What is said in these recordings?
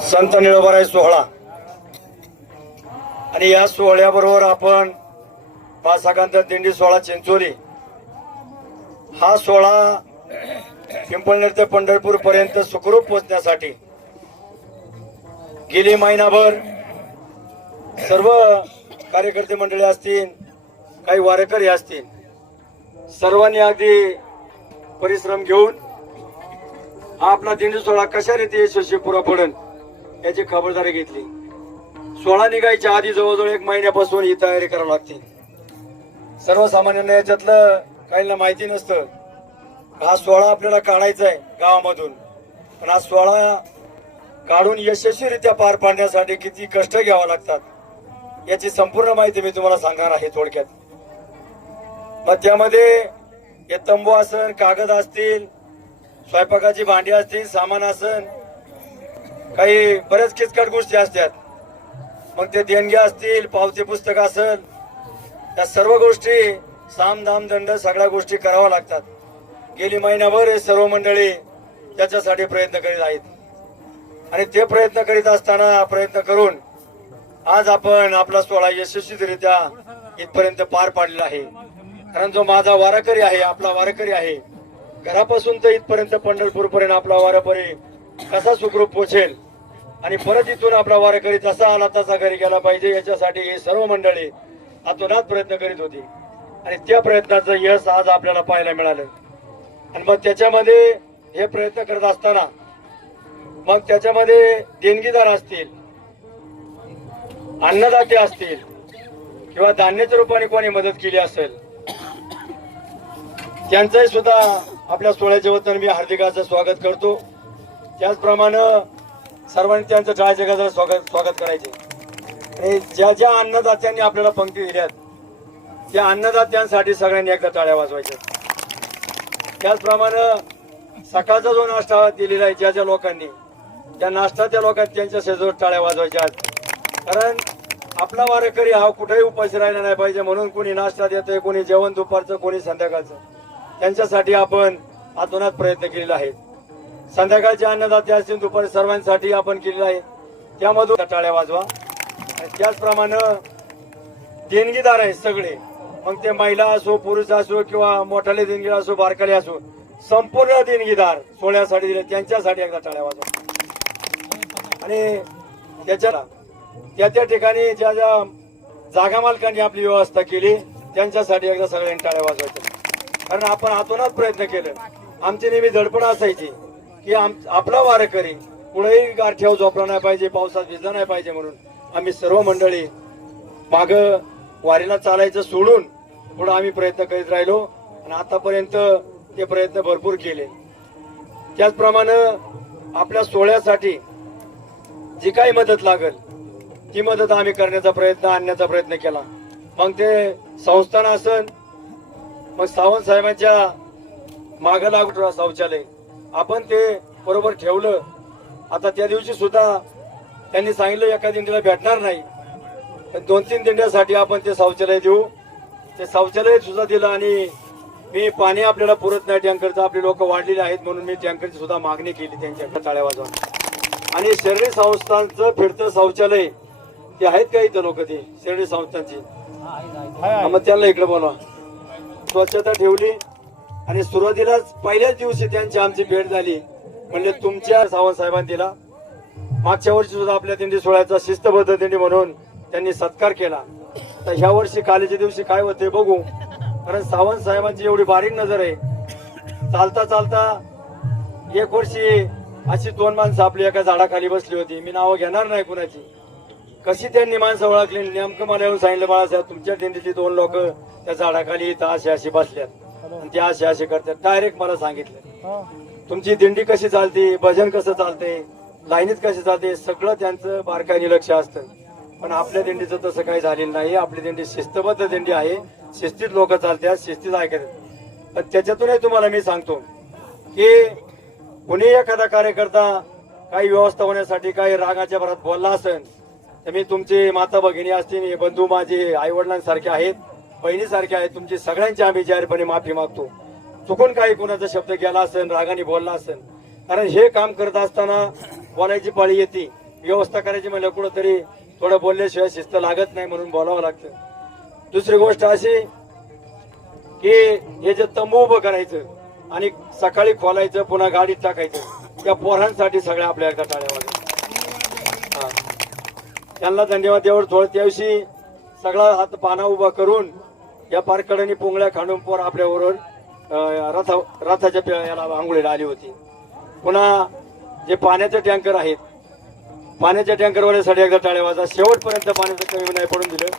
संत निळोबाराय सोहळा आणि या सोहळ्याबरोबर आपण पासाकांत दिंडी सोहळा चिंचोली हा सोहळा पिंपळनेर ते पंढरपूर पर्यंत सुखरूप पोहोचण्यासाठी गेली महिनाभर सर्व कार्यकर्ते मंडळी असतील, काही वारकरी असतील, सर्वांनी अगदी परिश्रम घेऊन आपला दिंडी सोहळा कशा रीती यशस्वी पुरा पडेल याची खबरदारी घेतली। सोहळा निघायच्या आधी जवळजवळ 1 महिन्यापासून ही तयारी करावी लागते। सर्वसामान्यांना याच्यातलं काहींना माहिती नसतं, हा सोहळा आपल्याला काढायचा आहे गावामधून, पण हा सोहळा काढून यशस्वीरित्या पार पाडण्यासाठी किती कष्ट घ्यावे लागतात याची संपूर्ण माहिती मी तुम्हाला सांगणार आहे थोडक्यात। मग त्यामध्ये हे तंबू असन, कागद असतील, स्वयंपाकाची भांडी असतील, सामान असन, काही बरेच किचकट गोष्टी असतात। मग ते देणग्या असतील, पावती पुस्तक असेल, त्या सर्व गोष्टी साम दाम दंड सगळ्या गोष्टी कराव्या लागतात। गेली महिनाभर हे सर्व मंडळी त्याच्यासाठी प्रयत्न करीत आहेत आणि ते प्रयत्न करीत असताना प्रयत्न करून आज आपण आपला सोहळा यशस्वीरित्या इथपर्यंत पार पाडलेला आहे। कारण जो माझा वारकरी आहे, आपला वारकरी आहे, घरापासून तर इथपर्यंत पंढरपूर पर्यंत आपला वारकरी कसा सुखरूप पोहोचेल आणि परत इथून आपला वारकरी जसा आला तसा घरी गेला पाहिजे याच्यासाठी ही सर्व मंडळी अतोनात प्रयत्न करीत होती आणि त्या प्रयत्नाचं यश आज आपल्याला पाहायला मिळालं। आणि मग त्याच्यामध्ये हे प्रयत्न करत असताना मग त्याच्यामध्ये देणगीदार असतील, अन्नदाते असतील किंवा धान्याच्या रूपाने कोणी मदत केली असेल त्यांचंही सुद्धा आपल्या सोहळ्याच्या वतीने मी हार्दिक असं स्वागत करतो। त्याचप्रमाणे सर्वांनी त्यांचं टाळ्याच्या गजरात स्वागत करायचे आणि ज्या ज्या अन्नदात्यांनी आपल्याला पंक्ती दिल्यात त्या अन्नदात्यांसाठी सगळ्यांनी एकदा टाळ्या वाजवायच्या। त्याचप्रमाणे सकाळचा जो नाश्ता दिलेला आहे ज्या ज्या लोकांनी, त्या नाश्ता त्या लोकांनी त्यांच्या शेजारी टाळ्या वाजवायच्या। कारण आपला वारकरी हा कुठेही उपाशी राहिला नाही पाहिजे म्हणून कोणी नाश्ता देतंय, कोणी जेवण दुपारचं, कोणी संध्याकाळचं, त्यांच्यासाठी आपण अतोनात प्रयत्न केलेला आहे। संध्याकाळचे अन्नदाते असतील, दुपारी सर्वांसाठी आपण केलेलं आहे, त्यामधून टाळ्या वाजवा। आणि त्याचप्रमाणे देणगीदार आहे सगळे, मग ते महिला असो, पुरुष असो किंवा मोठाले देणगीदार असो, बारकाले असो, संपूर्ण देणगीदार सोहळ्यासाठी दिले त्यांच्यासाठी एकदा टाळ्या वाजवा। आणि त्याच्या त्या ठिकाणी ज्या ज्या जागा मालकांनी आपली व्यवस्था केली त्यांच्यासाठी एकदा सगळ्यांनी टाळ्या वाजवायच्या। कारण आपण आतोनात प्रयत्न केले, आमची नेहमी धडपड असायची की आपला वारकरी कुठेही गारठ्यावर झोपला नाही पाहिजे, पावसात भिजला नाही पाहिजे, म्हणून आम्ही सर्व मंडळी माग वारीला चालायचं सोडून पुढे आम्ही प्रयत्न करीत राहिलो आणि आतापर्यंत ते प्रयत्न भरपूर केले। त्याचप्रमाणे आपल्या सोहळ्यासाठी जी काही मदत लागेल ती मदत आम्ही करण्याचा प्रयत्न, आणण्याचा प्रयत्न केला। मग ते संस्थान असन, मग सावंत साहेबांच्या मागं लागून शौचालय आपण ते बरोबर ठेवलं। आता त्या दिवशी सुद्धा त्यांनी सांगितलं एका दिंडीला भेटणार नाही, पण 2-3 दिंड्यासाठी आपण ते शौचालय देऊ। ते शौचालय सुद्धा दिलं आणि मी पाणी आपल्याला पुरत नाही टँकरचं, आपले लोक वाढलेले आहेत म्हणून मी टँकरची सुद्धा मागणी केली त्यांच्या टाळ्या वाजवा। आणि शहरी संस्थांचं फिरतं शौचालय ते आहेत का इथं लोक, ते शहरी संस्थांची, मग त्यांना इकडे बोलवा। स्वच्छता ठेवली आणि सुरुवातीलाच पहिल्याच दिवशी त्यांची आमची भेट झाली, म्हणजे तुमच्या सावंत साहेबांनी दिला। मागच्या वर्षी सुद्धा आपल्या दिंडी सोहळ्याचा शिस्तबद्ध दिंडी म्हणून त्यांनी सत्कार केला, तर ह्या वर्षी कालीच्या दिवशी काय होते बघू। कारण सावंत साहेबांची एवढी बारीक नजर आहे, चालता चालता एक वर्षी अशी 2 माणसं आपली एका झाडाखाली बसली होती, मी नावं घेणार नाही कुणाची, कशी त्यांनी माणसं ओळखली। नेमकं मला येऊन सांगितलं, बाळासाहेब तुमच्या दिंडीतली 2 लोक त्या झाडाखाली इथं अशी बसल्यात आणि ते असे करतात। डायरेक्ट मला सांगितलं तुमची दिंडी कशी चालते, भजन कसं चालते, लाईनीत कशी चालते, सगळं त्यांचं बारकाईने लक्ष असतं। पण आपल्या दिंडीचं तसं काही झालेलं नाही, आपली दिंडी शिस्तबद्ध दिंडी आहे, शिस्तीत लोक चालतात, शिस्तीत ऐकतात। पण त्याच्यातूनही तुम्हाला मी सांगतो की कुणी एखादा कार्यकर्ता काही व्यवस्था होण्यासाठी काही रागाच्या भरात बोलला असेल तर मी तुमची माता भगिनी असतील, बंधू माझे आई वडिलांसारखे आहेत, बहिणीसारखे आहेत, तुमची सगळ्यांची आम्ही जाहीरपणे माफी मागतो। चुकून काही कोणाचा शब्द गेला असेल, रागाने बोलला असेल, कारण हे काम करत असताना बोलायची पाळी येते व्यवस्था करायची म्हणलं कुठंतरी थोडं बोलल्याशिवाय शिस्त लागत नाही, म्हणून बोलावं लागतं. दुसरी गोष्ट अशी की हे जे तंबू उभं करायचं आणि सकाळी खोलायचं पुन्हा गाडीत टाकायचं, त्या पोरांसाठी सगळ्या आपल्या एकदा टाळ्या वाजवा. त्यांना धन्यवाद देऊन थोडं त्याविषयी सगळा हात पाना उभा करून या पारकड्याने पोंगळ्या खांडून पोर आपल्याबरोबर रथाच्या याला आंघोळीला आली होती. पुन्हा जे पाण्याचे टँकर आहेत, पाण्याच्या टँकरवाल्यासाठी एकदा टाळ्या वाजवा. शेवटपर्यंत पाण्याचं कमी नाही पडून दिलं.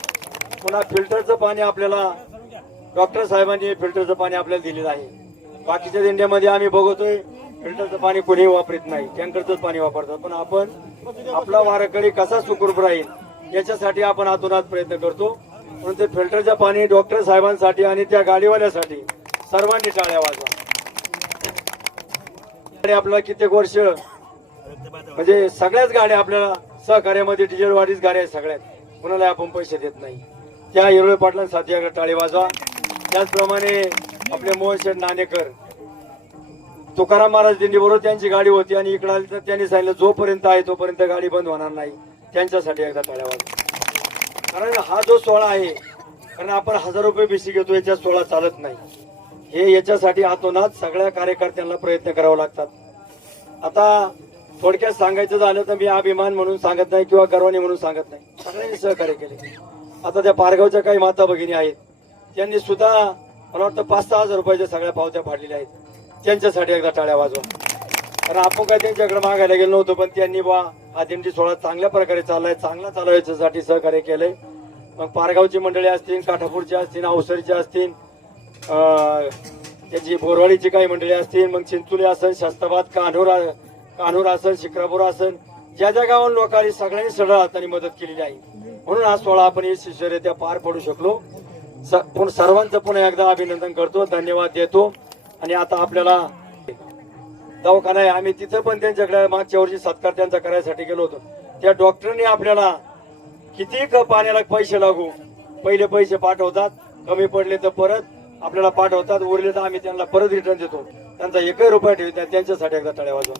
पुन्हा फिल्टरचं पाणी आपल्याला डॉक्टर साहेबांनी फिल्टरचं पाणी आपल्याला दिलेलं आहे. बाकीच्या दिंड्यामध्ये आम्ही बघतोय फिल्टरचं पाणी कोणीही वापरत नाही, टँकरचंच पाणी वापरतात. पण आपण आपला वारकरी कसा सुखरूप राहील याच्यासाठी आपण आतोनात प्रयत्न करतो. म्हणून ते फिल्टरचं पाणी डॉक्टर साहेबांसाठी आणि त्या गाडीवाल्यासाठी सर्वांनी टाळ्या वाजवा. आपल्याला कित्येक वर्ष म्हणजे सगळ्याच गाड्या आपल्याला सहकार्यामध्ये डिझेल वाढीच गाड्या आहेत सगळ्यात, कुणाला आपण पैसे देत नाही. त्या हिरवे पाटलांसाठी टाळी वाजवा. त्याचप्रमाणे आपले मोहन शेठ नाणेकर तुकाराम महाराज दिंडी बरोबर त्यांची गाडी होती आणि इकडे आली तर त्यांनी सांगितलं जोपर्यंत आहे तोपर्यंत गाडी बंद होणार नाही. त्यांच्यासाठी एकदा टाळ्या वाजवा. कारण हा जो सोहळा आहे, कारण आपण 1000 रुपये बेसी घेतो, याच्यात सोहळा चालत नाही. हे याच्यासाठी हातोनात सगळ्या कार्यकर्त्यांना प्रयत्न करावे लागतात. आता थोडक्यात सांगायचं झालं तर मी अभिमान म्हणून सांगत नाही किंवा गर्वाने म्हणून सांगत नाही, सगळ्यांनी सहकार्य केले. आता त्या पारगावच्या काही माता भगिनी आहेत, त्यांनी सुद्धा मला वाटतं 5-6 हजार रुपयाच्या सगळ्या पावत्या फाडलेल्या आहेत. त्यांच्यासाठी एकदा टाळ्या वाजवा. कारण आपण काय त्यांच्याकडे मागायला गेलो नव्हतो, पण त्यांनी बा हा दिंडी सोहळा चांगल्या प्रकारे चाललाय, चांगला चालवायच्यासाठी सहकार्य केलंय. मग पारगावची मंडळी असतील, काठापूरची असतील, अवसरीची असतील, त्याची बोरवाडीची काही मंडळी असतील, मग चिंचोली असेल, शास्ताबाद, कान्होर असेल, शिक्रापूर असेल, ज्या ज्या गावात लोकांनी सगळ्यांनी सढळ हाताने मदत केलेली आहे. म्हणून हा सोहळा आपण यशस्वीरित्या पार पडू शकलो. सर्वांचं पुन्हा एकदा अभिनंदन करतो, धन्यवाद देतो. आणि आता आपल्याला दवाखाना आहे, आम्ही तिथं पण त्यांच्याकडे मागच्या वर्षी सत्कार त्यांचा करायसाठी गेलो होतो. त्या डॉक्टरनी आपल्याला किती पाण्याला पैसे लागू पहिले पैसे पाठवतात, कमी पडले तर परत आपल्याला पाठवतात, उरले तर आम्ही त्यांना परत रिटर्न देतो. त्यांचा 1 रुपया ठेवत नाही. त्यांच्यासाठी एकदा टाळ्या वाजवा.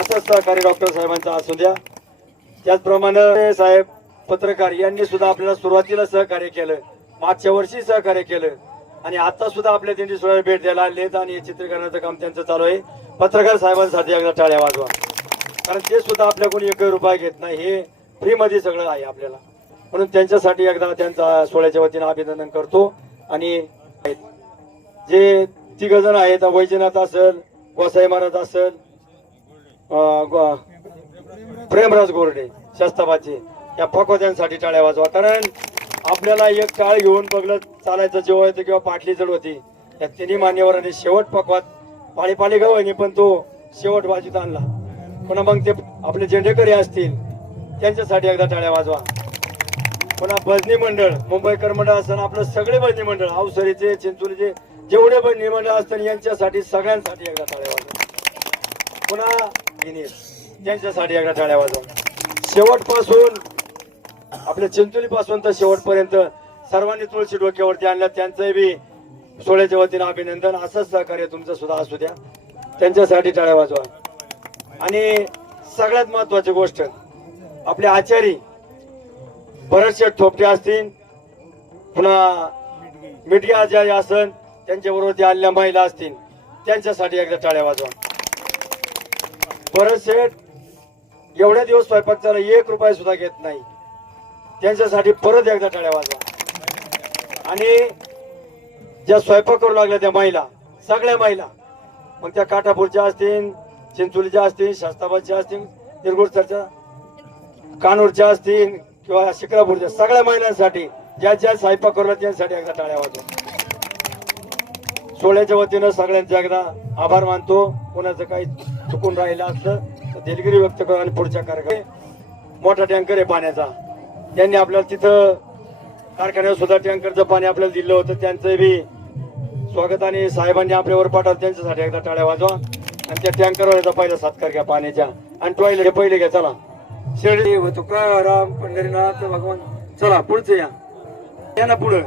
असंच सहकार्य डॉक्टर साहेबांचा असू द्या. त्याचप्रमाणे साहेब पत्रकार यांनी सुद्धा आपल्याला सुरुवातीला सहकार्य केलं, मागच्या वर्षी सहकार्य केलं आणि आता सुद्धा आपल्या दिंडी सोहळ्याला भेट द्यायला आलेत आणि चित्रीकरणाचं काम त्यांचं चालू आहे. पत्रकार साहेबांसाठी एकदा टाळ्या वाजवा. कारण ते सुद्धा आपल्याकडून 1 रुपया घेत नाही, हे फ्री मध्ये सगळं आहे आपल्याला. म्हणून त्यांच्यासाठी एकदा त्यांचा सोहळ्याच्या वतीनं अभिनंदन करतो. आणि जे 3 जण आहेत, वैजनाथ असेल, गोसाई महाराज असेल, प्रेमराज गोरडे शास्ताबादचे, या पकवाद्यांसाठी टाळ्या वाजवा. कारण आपल्याला एक टाळ घेऊन बघलं चालायचं जेव्हा येतं किंवा पाटली जड होती, त्या तिन्ही मान्यवरांनी शेवट पकवात पाळी गावानी पण तो शेवट बाजूत आणला. पुन्हा मग ते आपले झेंडेकरी असतील त्यांच्यासाठी एकदा टाळ्या वाजवा. पुन्हा भजनी मंडळ, मुंबईकर मंडळ असतं, आपलं सगळे भजनी मंडळ, अवसरीचे, चिंचोलीचे जेवढे भजनी मंडळ असतात यांच्यासाठी सगळ्यांसाठी एकदा टाळ्या वाजवा. पुन्हा त्यांच्यासाठी एकदा टाळ्या वाजवा. शेवटपासून आपल्या चिंचोली पासून तर शेवटपर्यंत सर्वांनी तुळशी डोक्यावरती आणल्या, त्यांचंही बी सोहळ्याच्या वतीनं अभिनंदन. असंच सहकार्य तुमचं सुद्धा असू द्या. त्यांच्यासाठी टाळ्या वाजवा. आणि सगळ्यात महत्वाची गोष्ट, आपले आचारी भरतशेठ थोपटे असतील, पुन्हा मिटगे आचार्य असन, त्यांच्याबरोबर त्या आलेल्या महिला असतील, त्यांच्यासाठी एकदा टाळ्या वाजवा. भरतशेठ एवढ्या दिवस स्वयंपाक चालला 1 रुपया सुद्धा घेत नाही, त्यांच्यासाठी परत एकदा टाळ्या वाजवा. आणि ज्या स्वयंपाक करू लागल्या त्या महिला, सगळ्या महिला, मग त्या काठापूरच्या असतील, चिंचोलीच्या असतील, शास्ताबादच्या असतील, निरगुडसरच्या, कानूरच्या असतील किंवा शिक्रापूरच्या, सगळ्या महिलांसाठी ज्या ज्या स्वयंपाक करू त्यांच्यासाठी एकदा टाळ्या वाजवा. सोहळ्याच्या वतीनं सगळ्यांचे एकदा आभार मानतो. कोणाचं काही चुकून राहिलं असलं तर दिलगिरी व्यक्त करू. आणि पुढच्या कार्यक्रम मोठा टँकर आहे पाण्याचा, त्यांनी आपल्याला तिथं कारखान्यावर सुद्धा टँकरचं पाणी आपल्याला दिलं होतं, त्यांचं बी स्वागत आणि साहेबांनी आपल्यावर पाठवलं, त्यांच्यासाठी एकदा टाळ्या वाजवा. आणि त्या टँकरवाल्याचा पहिला सत्कार घ्या पाण्याच्या. आणि टॉयलेट पहिले घ्या. चला शिर्डी तुकाराम पंढरीनाथ भगवान, चला पुढचे या ना पुढं.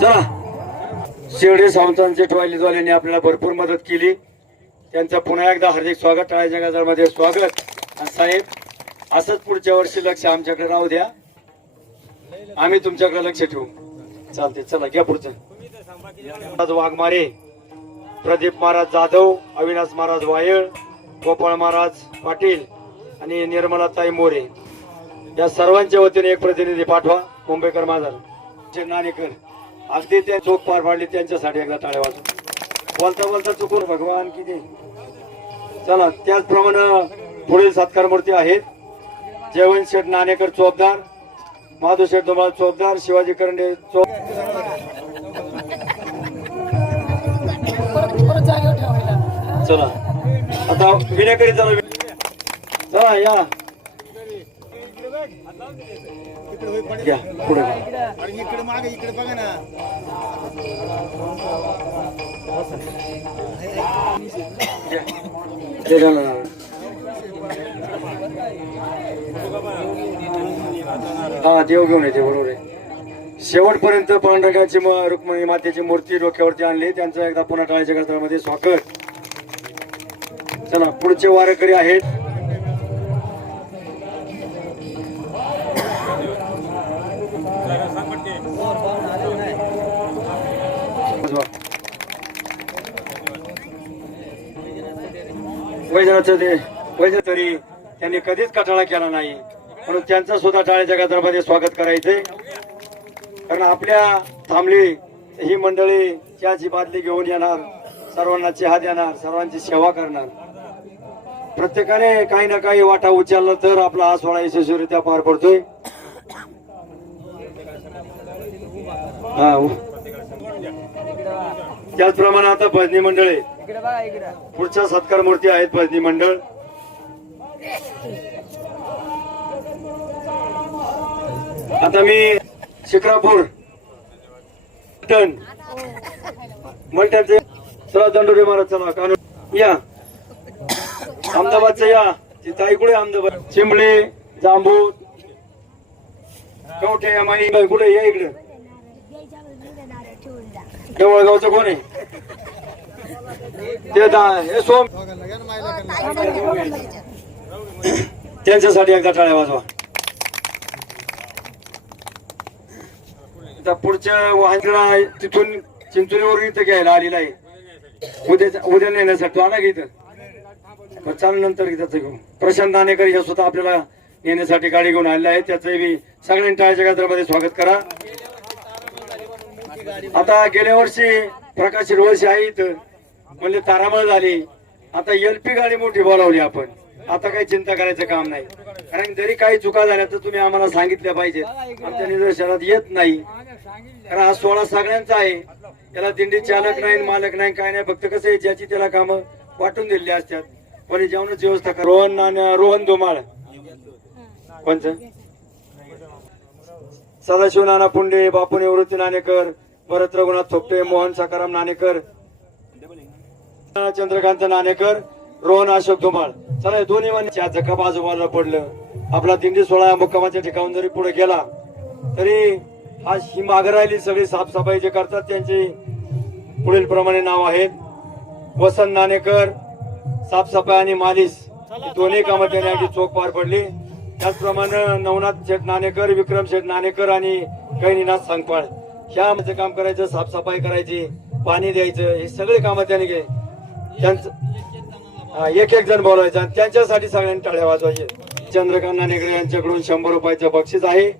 चला शिर्डी संस्थांचे टॉयलेटवाल्यांनी आपल्याला भरपूर मदत केली. त्यांचं पुन्हा एकदा हार्दिक स्वागत टाळ्याच्या गजरामध्ये स्वागत. आणि साहेब असंच पुढच्या वर्षी लक्ष आमच्याकडे राहू द्या, आम्ही तुमच्याकडे लक्ष ठेवू. चालते, चला घ्या पुढचं. वाघमारे, प्रदीप महाराज जाधव, अविनाश महाराज वायळ, गोपाळ महाराज पाटील आणि निर्मलाताई मोरे या सर्वांच्या वतीने एक प्रतिनिधी पाठवा. मुंबईकर माझा नाणेकर अगदी ते चोख पार पाडली, त्यांच्यासाठी एकदा टाळ्या वाजवा. बोलता बोलता चुकून भगवान किती. चला, त्याचप्रमाणे पुढील सत्कार मूर्ती आहेत. जयवंत शेठ नाणेकर चोपदार, माधव शेठ धुमाळ चोपदार, शिवाजी करंडे चोप. चला आता विनाकरी चला, चला या घ्या पुढे. इकडे मागे इकडे बघा ना. हा, देव घेऊन येते, बरोबर आहे. शेवटपर्यंत पांडुरंगाची रुक्मिणी मातेची मूर्ती डोक्यावरती आणली, त्यांचं एकदा पुन्हा टाळ्याच्या गजरामध्ये स्वागत. चला, पुढचे वारकरी आहेत. वैजनाथचं ते वैजनाथ तरी त्यांनी कधीच कटाळा केला नाही, म्हणून त्यांचं सुद्धा टाळ्याच्या गजरामध्ये स्वागत करायचंय. कारण आपल्या थांबली ही मंडळी चहाची बादली घेऊन येणार, सर्वांना चहा देणार, सर्वांची सेवा करणार. प्रत्येकाने काही ना काही वाटा उचलला तर आपला हा सोहळा यशस्वीरित्या पार पडतोय. त्याचप्रमाणे आता भजनी मंडळ आहे. पुढच्या सत्कार मूर्ती आहेत भजनी मंडळ. आता मी शिक्रापूर मलटणचे चला दंडोरे महाराज, चला कानून या. अहमदाबादचं या, तिथं ऐकुळे अहमदाबाद, चिंबळे, जांबूत, कवठे या माई कुठे या इकडे. देवळगावचं कोण आहे ते हे सोम, त्यांच्यासाठी एकदा टाळ्या वाजवा. पुढच्या वाहन तिथून चिंचोलीवरून इथं घ्यायला आलेला आहे. उद्या नेण्यासाठी आला की इथं चालू नंतर घेऊ. प्रशांत नाणेकर हे स्वतः आपल्याला नेण्यासाठी गाडी घेऊन आलेला आहे, त्याचंही बी सगळ्यांनी टाळ्याच्या गजरामध्ये स्वागत करा. आता गेल्या वर्षी प्रकाश हिरवळशी आहे इथं, म्हणजे तारामळ झाली. आता एलपी गाडी मोठी बोलावली आपण. आता काही चिंता करायचं काम नाही, कारण जरी काही चुका झाल्या तर तुम्ही आम्हाला सांगितल्या पाहिजेत, आमच्या निदर्शनात येत नाही. कारण हा सोहळा सगळ्यांचा आहे, त्याला दिंडी चालक नाही, मालक नाही, काय नाही. फक्त कसं आहे, ज्याची त्याला कामं वाटून दिलेली असतात. पण जेवणाची व्यवस्था करा. रोहन धुमाळ कोणचं, सदाशिव नाना पुंडे, बापू निवृत्ती नाणेकर, भरत रघुनाथ थोपटे, मोहन सकाराम नाणेकर, चंद्रकांत नाणेकर, रोहन अशोक धुमाळ. चला, दोन्ही माने जखा बाजूबाजूला पडलं. आपला दिंडी सोहळा मुक्कामाच्या ठिकाणून जरी पुढे गेला तरी आज ही मागे राहिली सगळी साफसफाई जे करतात त्यांचे पुढील प्रमाणे नाव आहेत. वसंत नाणेकर, साफसफाई आणि मालिश दोन्ही कामं त्यांनी अगदी चोख पार पडली. त्याचप्रमाणे नवनाथ शेठ नाणेकर, विक्रम शेठ नाणेकर आणि कैनीनाथ सांगपाळ ह्या काम करायचं, साफसफाई करायची, पाणी द्यायचं, हे सगळे कामं त्यांनी केले. त्यांचं एक एक जण बोलवायचं आणि त्यांच्यासाठी सगळ्यांनी टाळ्या वाजवायचे. चंद्रकांत नाणेकर यांच्याकडून 100 रुपयाचं बक्षीस आहे.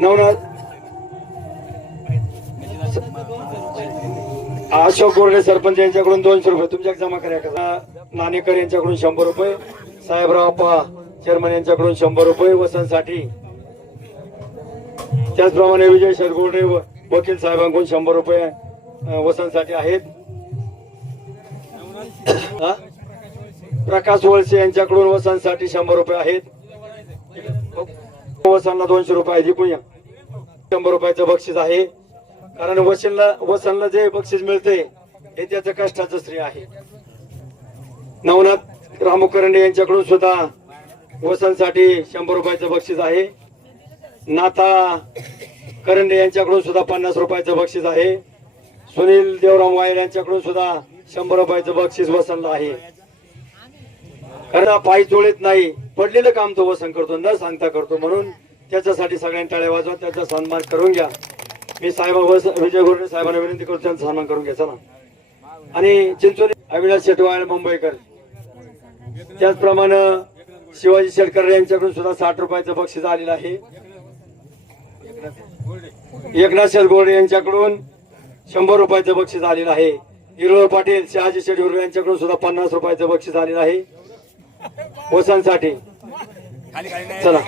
नवनाथ अशोक गोरडे सरपंच यांच्याकडून 200 रुपये तुमच्या जमा करा. नाणेकर यांच्याकडून 100 रुपये. साहेबराव अप्पा चेअरमन यांच्याकडून 100 रुपये वसंतसाठी. त्याचप्रमाणे विजय शरगोडे वकील साहेबांकडून 100 रुपये वसंतसाठी आहेत. प्रकाश वळसे यांच्याकडून वसंतसाठी 100 रुपये आहेत. वसंतला 200 रुपये आहे. जिंकूया. 100 रुपयाचं बक्षीस आहे. कारण वसंतला जे बक्षीस मिळते हे त्याचं कष्टाचं श्रेय आहे. नवनाथ रामू करंडे यांच्याकडून सुद्धा वसंतसाठी 100 रुपयाचं बक्षीस आहे. नाथा करंडे यांच्याकडून सुद्धा 50 रुपयाचं बक्षीस आहे. सुनील देवराम वायर यांच्याकडून सुद्धा 100 रुपयाचं बक्षीस वसंतला आहे. कारण पायी चोळीत नाही, पडलेलं काम तो वसंत करतो, न सांगता करतो, म्हणून त्याच्यासाठी सगळ्यांनी टाळ्या वाजवा, त्याचा सन्मान करून घ्या. मी विजय गोरडे साहेबांना विनंती करतो, त्यांचा सन्मान करून घ्या. चला. आणि चिंचोली अविनाश शेटवाळ मुंबईकर, त्याचप्रमाणे शिवाजी शेटकर यांच्याकडून सुद्धा 60 रुपयाचं बक्षीस आलेलं आहे. एकनाथ शेठ गोरडे यांच्याकडून 100 रुपयाचं बक्षीस आलेलं आहे. हिरोळ पाटील शहाजी शेठ हिरोळ यांच्याकडून सुद्धा 50 रुपयाचं बक्षीस आलेलं आहे वसंतसाठी. चला.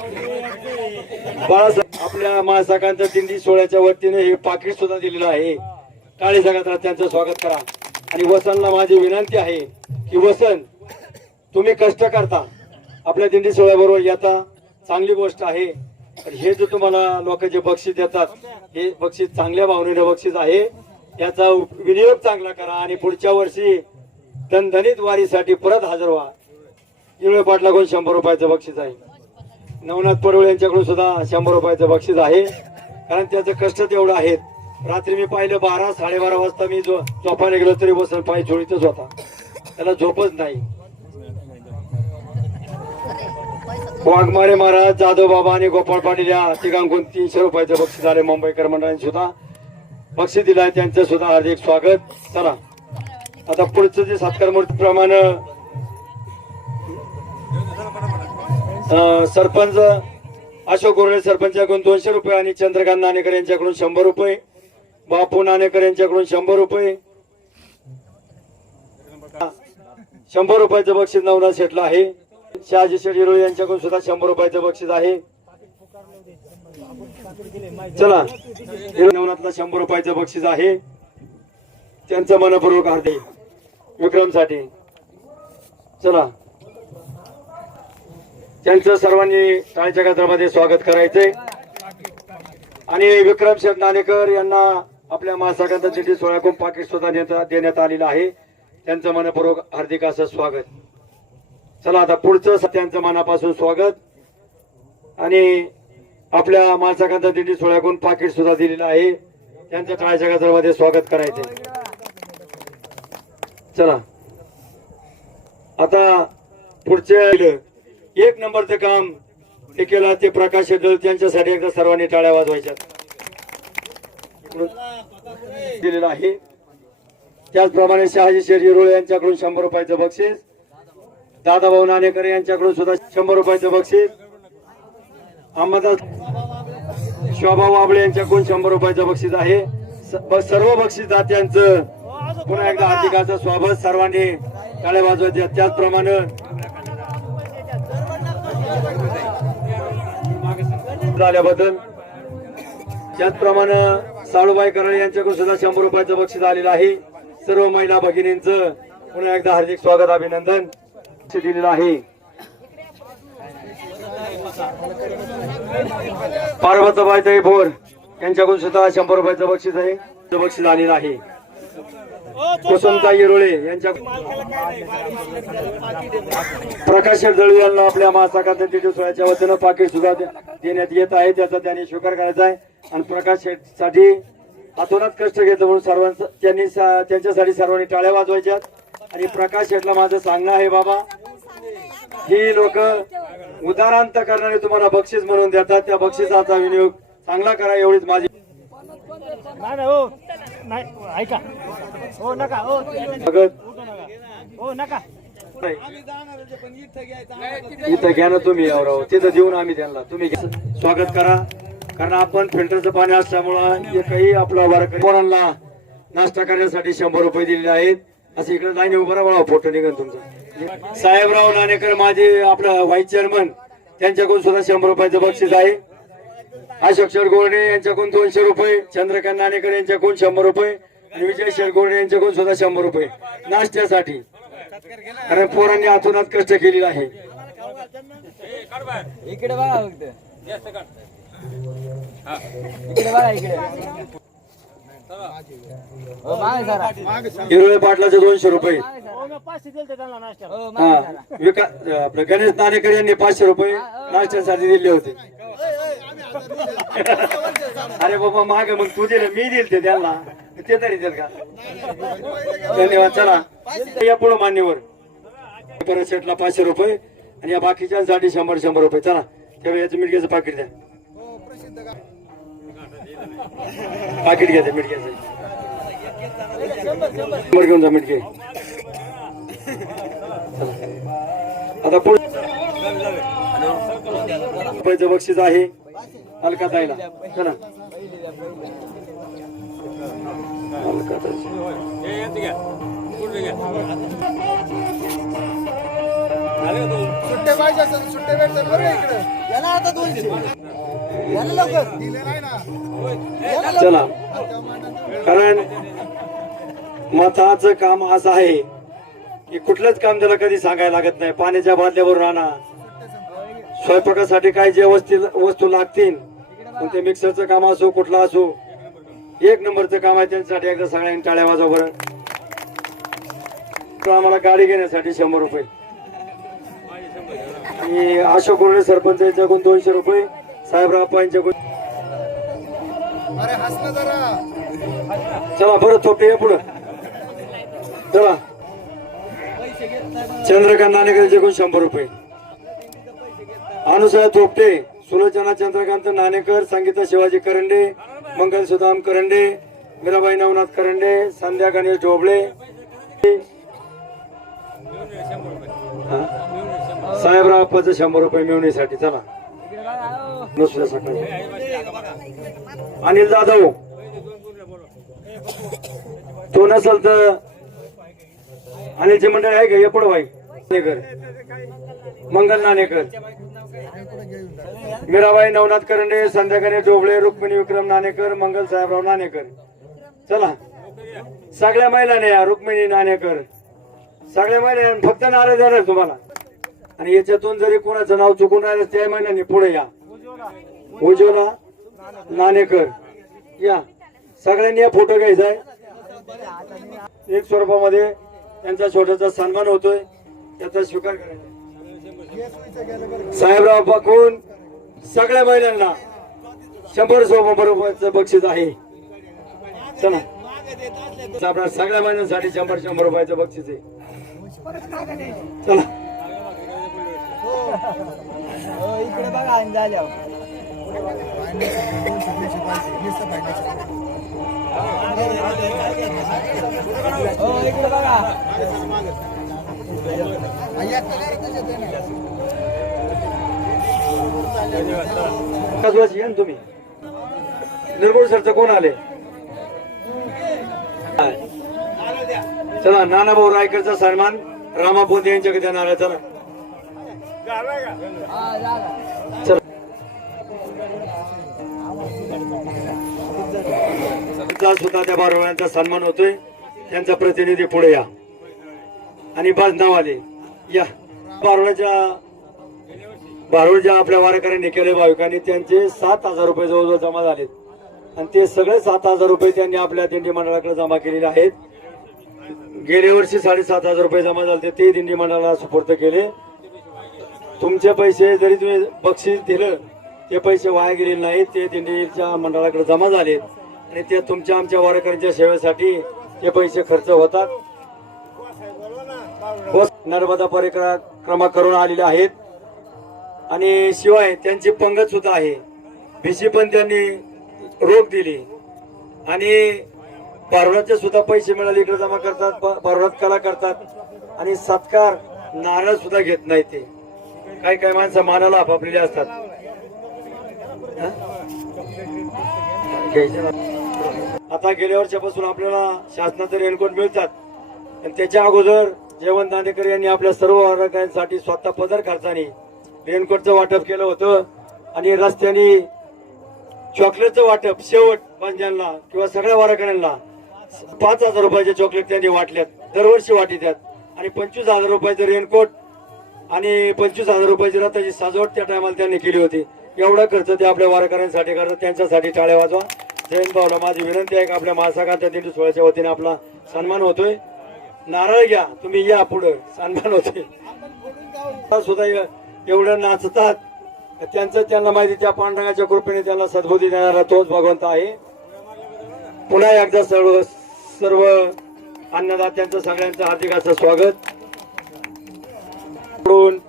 बाळासाहेब आपल्या महासाकांत दिंडी सोहळ्याच्या वतीने हे पाकिट सुद्धा दिलेलं आहे. काळे जगात त्यांचं स्वागत करा. आणि वसंतला माझी विनंती आहे की वसंत, तुम्ही कष्ट करता, आपल्या दिंडी सोहळ्याबरोबर येता, चांगली गोष्ट आहे. हे जो तुम्हाला लोक जे बक्षीस देतात, हे बक्षीस चांगल्या भावनेनं बक्षीस आहे, याचा विनियोग चांगला करा आणि पुढच्या वर्षी दणदणीत वारीसाठी परत हजर व्हा. हिरोळे पाटलाकडून 100 रुपयाचं बक्षीस आहे. नवनाथ पडवळे यांच्याकडून सुद्धा 100 रुपयाचं बक्षीस आहे. कारण त्याचं कष्ट तेवढं आहेत. रात्री मी पाहिलं 12-12:30 वाजता मी झोपायला गेलो तरी वसंत पाय चोळीतच होता, त्याला झोपच नाही. वाघमारे महाराज, जाधव बाबा आणि गोपाळ पाटील या तिघांकडून 300 रुपयाचं बक्षीस आले. मुंबईकर मंडळाने सुद्धा बक्षीस दिलं आहे, त्यांचं सुद्धा हार्दिक स्वागत. चला. आता पुढचं जे सत्कार मूर्ती प्रमाणे सरपंच अशोक गोरडे सरपंचाकडून 200 रुपये आणि चंद्रकांत नाणेकर यांच्याकडून 100 रुपये, बापू नाणेकर यांच्याकडून 100 रुपये, 100 रुपयाचं बक्षीस नवनाथ शेटला आहे. शहाजी शेठ हिरोळ यांच्याकडून सुद्धा 100 रुपयाचं बक्षीस आहे. चला. नवनाथला 100 रुपयाचं बक्षीस आहे, त्यांचं मनपूर्वक हार्दिक विक्रमसाठी. चला. त्यांचं सर्वांनी टाळीच्या गजरामध्ये स्वागत करायचंय. आणि विक्रम शेठ नाणेकर यांना आपल्या महासागरांत दिंडी सोहळ्याकडून पाकिट सुद्धा देण्यात आलेलं आहे, त्यांचं मनपूर्वक हार्दिक असं स्वागत. चला. आता पुढचं त्यांचं मनापासून स्वागत. आणि आपल्या महासागरांत दिंडी सोहळ्याकडून पाकिट सुद्धा दिलेलं आहे, त्यांचं टाळीच्या गजरामध्ये स्वागत करायचंय. चला. आता पुढचे 1 नंबरचं काम ते केलं ते प्रकाश शेडल, त्यांच्यासाठी एकदा सर्वांनी टाळ्या वाजवायच्या दिलेलं आहे. त्याचप्रमाणे शहाजी शेठ हिरोळ यांच्याकडून 100 रुपयाचं बक्षीस, दादाभाऊ नाणेकर यांच्याकडून सुद्धा 100 रुपयाचं बक्षीस, अहमदास शोभा वाबळे यांच्याकडून 100 रुपयाचं बक्षीस आहे. सर्व बक्षीसदात्यांचं पुन्हा एकदा हार्दिकाचं स्वागत, सर्वांनी टाळ्या वाजवायच्या. त्याचप्रमाणे झाल्याबद्दल त्याचप्रमाणे साळूबाई कराळे यांच्याकडून सुद्धा 100 रुपयाचं बक्षीस आलेलं आहे. सर्व महिला भगिनींचं पुन्हा एकदा हार्दिक स्वागत, अभिनंदन दिलेलं आहे. पार्वतीबाई भोर यांच्याकडून सुद्धा 100 रुपयाचं बक्षीस आहे, बक्षीस आलेलं आहे. कुसुमताई हिरोळे यांच्या प्रकाश दळू यांना आपल्या महासागरांत दिंडी सोहळ्याच्या वतीनं पाकिट सुद्धा देण्यात येत आहे, त्याचा त्यांनी स्वीकार करायचा आहे. आणि प्रकाश शेठसाठी हातोनात कष्ट घेतलं म्हणून सर्वांचं त्यांच्यासाठी सर्वांनी टाळ्या वाजवायच्या. आणि प्रकाश शेठला माझं सांगणं आहे, बाबा, ही लोक उदारांत करणारे तुम्हाला बक्षीस म्हणून देतात, त्या बक्षिसाचा विनियोग चांगला करा, एवढीच माझी. ऐका हो नका हो नका इथं घ्या ना तुम्ही, यावर तिथं देऊन आम्ही त्यांना, तुम्ही स्वागत करा. कारण आपण फिल्टरचं पाणी असल्यामुळं एकही आपला वारकरी पोरांना नाश्ता करण्यासाठी 100 रुपये दिलेले आहेत. असं इकडे लाईन उभा राहा, फोटो निघेल तुमचा. साहेबराव नाणेकर माझे आपलं व्हाईस चेअरमन, त्यांच्याकडून सुद्धा 100 रुपयाचं बक्षीस आहे. अशोक शेठ गोरडे यांच्याकडून 200 रुपये, चंद्रकांत नाणेकर यांच्याकडून 100 रुपये आणि विजय शेठ गोरडे यांच्याकडून सुद्धा 100 रुपये नाश्त्यासाठी. कारण पोरांनी हातोनात कष्ट केलेलं आहे. इकडे बघा, इकडे बघा, इकडे हिरोळे पाटलाचे 200 रुपये. नाश्ता आपलं गणेश नाणेकर यांनी 500 रुपये नाश्त्यासाठी दिले होते. अरे बाबा माग मग तू दिलं मी दिल ते त्यांना ते तरी देत का धन्यवाद चला या पुढे मान्यवर परत सेटला 500 रुपये आणि या बाकीच्यांसाठी 100 रुपये चला तेव्हा याचं मिटक्याचं पाकिट द्या पाकिट घ्या मिटक्याचं घेऊन जा मिटके आता पुढे रुपयाचं बक्षीस आहे अलका ताईला चला अलका सुट्टे पाहिजे असेल सुट्टे भेटतात बरं का इकडे याला आता 200 याला लवकर दिले नाही ना चला कारण मताचं काम असं आहे की कुठलंच काम त्याला कधी सांगायला लागत नाही पाण्याच्या बादल्यावरून आणा स्वयंपाकासाठी काय जे वस्तू लागतील मग ते मिक्सरचं काम असो कुठलं असो 1 नंबरचं काम आहे त्यांच्यासाठी एकदा सगळ्यांनी टाळ्या वाजवा बरं आम्हाला गाडी घेण्यासाठी 100 रुपये आणि अशोक गुरुळे सरपंच यांच्याकडून 200 रुपये साहेबराव यांच्याकडून अरे हस ना जरा चला बरं थोपटे या पुढं चला चंद्रकांत नाणेकरच्याकडून 100 रुपये अनुसया थोपटे सुलोचना चंद्रकांत नाणेकर संगीता शिवाजी करंडे मंगल सुदाम करंडे मीराबाई नवनाथ करंडे संध्या गणेश ढोबळे साहेबराव अप्पाचं 100 रुपये मिळवण्यासाठी चला नुसऱ्या सकाळी अनिल जाधव तो नसल तर अनिलचे मंडळ आहे का हे पुढं भाई नाणेकर मंगल नाणेकर मीराबाई नवनाथ करंडे संध्या गणेश ढोबळे रुक्मिणी विक्रम नाणेकर मंगल साहेबराव नाणेकर चला सगळ्या महिलांनी या रुक्मिणी नाणेकर सगळ्या महिलांनी फक्त नारे देणार तुम्हाला आणि याच्यातून जरी कोणाचं नाव चुकून राहिलं त्या महिन्यांनी पुढे या उज्ज्वला नाणेकर या सगळ्यांनी या फोटो घ्यायचा आहे 1 स्वरूपामध्ये त्यांचा छोटासा सन्मान होतोय त्याचा स्वीकार करायचा साहेबराव पाकून सगळ्या महिलांना 100 रुपयाचं बक्षीस आहे चला आपल्या सगळ्या महिलांसाठी 100 रुपयाचं बक्षीस आहे चला इकडे बघा आणि झाल्या इकडे बघा या तुम्ही निर्मूळ सरचं कोण आले चला नानाभाऊ रायकरचा सन्मान रामा बोंदे यांच्याकडे देणार आहे चला सुद्धा त्या बारवण्यांचा सन्मान होतोय त्यांचा प्रतिनिधी पुढे या आणि बस नावाले या बारवडच्या आपल्या वारकऱ्यांनी केले भाविकांनी त्यांचे 7,000 रुपये जवळजवळ जमा झालेत आणि ते सगळे 7,000 रुपये त्यांनी आपल्या दिंडी मंडळाकडे जमा केलेले आहेत गेल्या वर्षी 7,500 रुपये जमा झाले ते दिंडी मंडळाला सुपूर्द केले तुमचे पैसे जरी तुम्ही बक्षीस दिलं ते पैसे वाया गेलेले नाहीत ते दिंडीच्या मंडळाकडे जमा झालेत आणि ते तुमच्या आमच्या वारकऱ्यांच्या सेवेसाठी ते पैसे खर्च होतात नर्मदा परिक्रमा करून आलेले आहेत आणि शिवाय त्यांची पंगत सुद्धा आहे भिशी पण त्यांनी रोख दिली आणि पारवड्याचे सुद्धा पैसे मिळाले इकडे जमा करतात पारवड्यात कला करतात आणि सत्कार नारळ सुद्धा घेत नाही ते काही माणसं मानाला आपापलेले असतात आता गेल्या वर्षापासून आपल्याला शासनाचे रेनकोट मिळतात आणि त्याच्या अगोदर जयवंत नांदेकर यांनी आपल्या सर्व वारकऱ्यांसाठी स्वतः पदर खर्चाने रेनकोटचं वाटप केलं होतं आणि रस्त्याने चॉकलेटचं वाटप शेवट पंजांना किंवा सगळ्या वारकऱ्यांना 5,000 रुपयाचे चॉकलेट त्यांनी वाटल्यात दरवर्षी वाटित्यात आणि 25,000 रुपयाचं रेनकोट आणि 25,000 रुपयाची रथाची सजावट त्या टायमाला त्यांनी केली होती एवढा खर्च ते आपल्या वारकऱ्यांसाठी करतात त्यांच्यासाठी टाळ्या वाजवा जयंत भाऊला माझी विनंती आहे की आपल्या महासागराच्या दिंडी सोहळ्याच्या वतीने आपला सन्मान होतोय नारळ घ्या तुम्ही या पुढे सन्मान होतोय सुद्धा एवढं नाचतात त्यांचं त्यांना माहिती, त्या पांडुरंगाच्या कृपेने त्यांना सद्बुद्धी देणारा तोच भगवंत आहे. पुन्हा एकदा सर्व सर्व अन्नदात्यांचं सगळ्यांचं हार्दिक असं स्वागत.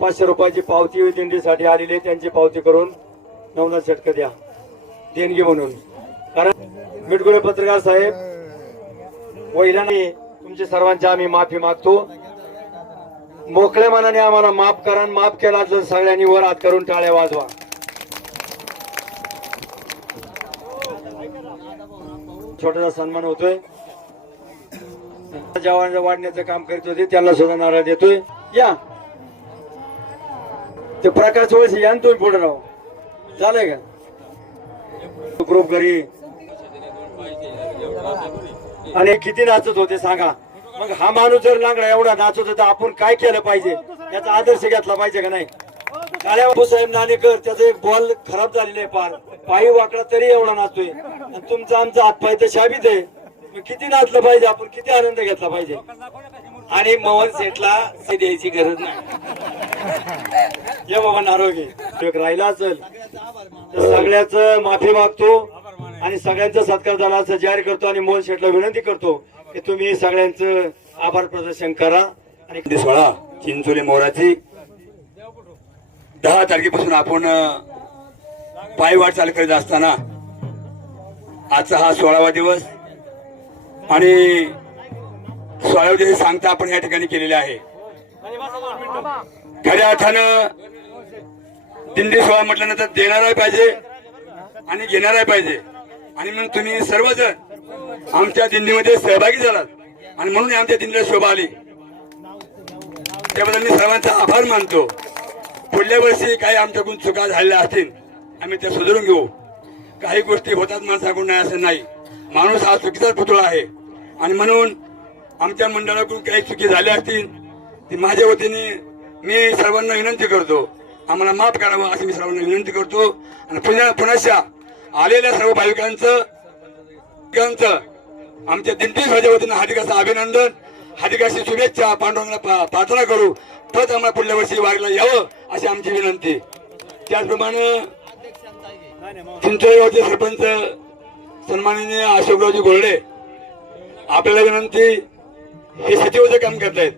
500 रुपयाची पावती दिंडीसाठी आलेली, त्यांची पावती करून नवनाथ षटक द्या देणगी म्हणून. कारण मिटगुळे पत्रकार साहेब वहिलांनी तुमची सर्वांची आम्ही माफी मागतो. मोकळ्या मनाने आम्हाला माफ करा. माफ केला तर सगळ्यांनी वर हात करून टाळ्या वाजवा. छोटासा सन्मान होतोय. जवान वाढण्याचं काम करीत होते त्यांना सुद्धा नारळ देतोय. या ते प्रकाश वळसे या तुम्ही पुढे राहू. चालेल का ग्रुप घरी आणि किती नाचत होते सांगा. मग हा माणूस जर लांगडा एवढा नाचत होता, आपण काय केलं पाहिजे याचा आदर्श घेतला पाहिजे का नाही. काळ्या बापूसाहेब नाणेकर त्याचा एक बॉल खराब झालेला आहे, पार पायी वाकडा तरी एवढा नाचतोय. आणि तुमचा आमचा हातपाय तर शाबीत आहे. मग किती नाचलं पाहिजे आपण, किती आनंद घेतला पाहिजे. आणि मोहन सेठला द्यायची गरज नाही. ये बाबा नारोगी राहिला असेल तर सगळ्याच माफी मागतो आणि सगळ्यांचा सत्कार झाला असं जाहीर करतो. आणि मोहन शेठला विनंती करतो की तुम्ही सगळ्यांचं आभार प्रदर्शन करा. आणि सोळा चिंचोली मोराची 10 तारखेपासून आपण पायी वाटचाल करीत असताना आजचा हा 16वा दिवस आणि 16व्या दिवशी सांगता आपण या ठिकाणी केलेले आहे. खऱ्या अर्थानं दिंडी सोहळा म्हटल्यानंतर देणाराही पाहिजे आणि घेणाराही पाहिजे. आणि म्हणून तुम्ही सर्वजण आमच्या दिंडीमध्ये सहभागी झालात आणि म्हणून आमच्या दिंडीला शोभा आली. त्याबद्दल मी सर्वांचा आभार मानतो. पुढल्या वर्षी काही आमच्याकडून चुका झालेल्या असतील आम्ही त्या सुधारून घेऊ. काही गोष्टी होतात माणसाकडून नाही असं नाही. माणूस हा चुकीचाच पुतळा आहे आणि म्हणून आमच्या मंडळाकडून काही चुकी झाल्या असतील ती माझ्या वतीने मी सर्वांना विनंती करतो आम्हाला माफ करावं असं मी सर्वांना विनंती करतो. आणि पुन्हा आलेल्या सर्व भाविकांचं आमच्या दिंडी माझ्या वतीनं हार्दिक असं अभिनंदन, हार्दिक अशी शुभेच्छा पांडुरंगाला प्रार्थना करू. परत आम्हाला पुढल्या वर्षी वारीला यावं अशी आमची विनंती. त्याचप्रमाणे चिंचोलीगावचे सरपंच सन्माननीय अशोकरावजी गोरडे आपल्याला विनंती, हे सचिवचं काम करतायत.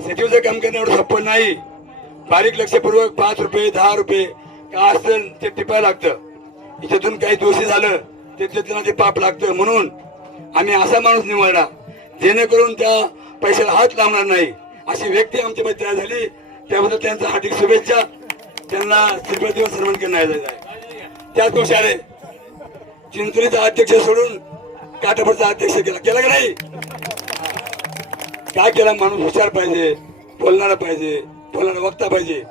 सचिवचं काम करणं एवढं सोपं नाही. बारीक लक्षपूर्वक 5 रुपये 10 रुपये का असेल ते टिपायला लागतं. याच्यातून काही दोषी झालं त्यांना ते पाप लागतं. म्हणून आम्ही असा माणूस निवडला जेणेकरून त्या पैशाला हात लावणार नाही अशी व्यक्ती आमच्यामध्ये तयार झाली. त्याबद्दल त्यांचा हार्दिक शुभेच्छा. त्यांना श्रीपतीवर सन्मान करण्यात आलेला आहे. त्याच दिवशी चिंचोलीचा अध्यक्ष सोडून काटापूरचा अध्यक्ष केला का नाही. काय केला, माणूस हुशार पाहिजे, बोलणारा पाहिजे, बोलणारा वक्ता पाहिजे.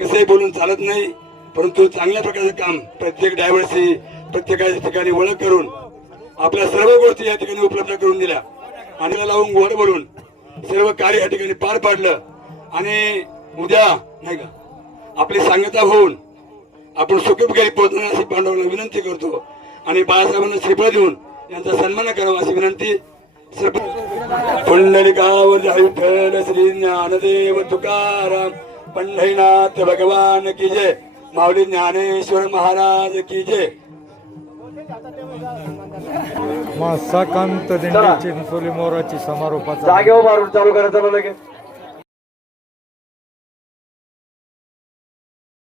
कसंही बोलून चालत नाही. परंतु चांगल्या प्रकारचं काम प्रत्येक डायव्हर्सी प्रत्येकाच्या ठिकाणी ओळख करून आपल्या सर्व गोष्टी या ठिकाणी उपलब्ध करून दिल्या आणि लावून गोड बोलून सर्व कार्य या ठिकाणी पार पाडलं. आणि उद्या नाही का आपली सांगता होऊन आपण सुखरूप घरी पोहोचणार अशी पांडवांना विनंती करतो. आणि बाळासाहेबांना श्रीफळ देऊन यांचा सन्मान करावा अशी विनंती. पुंडलिकावर विठ्ठल श्री ज्ञानदेव तुकाराम पंढरीनाथ भगवान की जय. माऊली ज्ञानेश्वर महाराज की जय. सकंत दिंडी चिंचोली मोराची समारोपाचा जागेवर मारून चालू करायचं लगेच.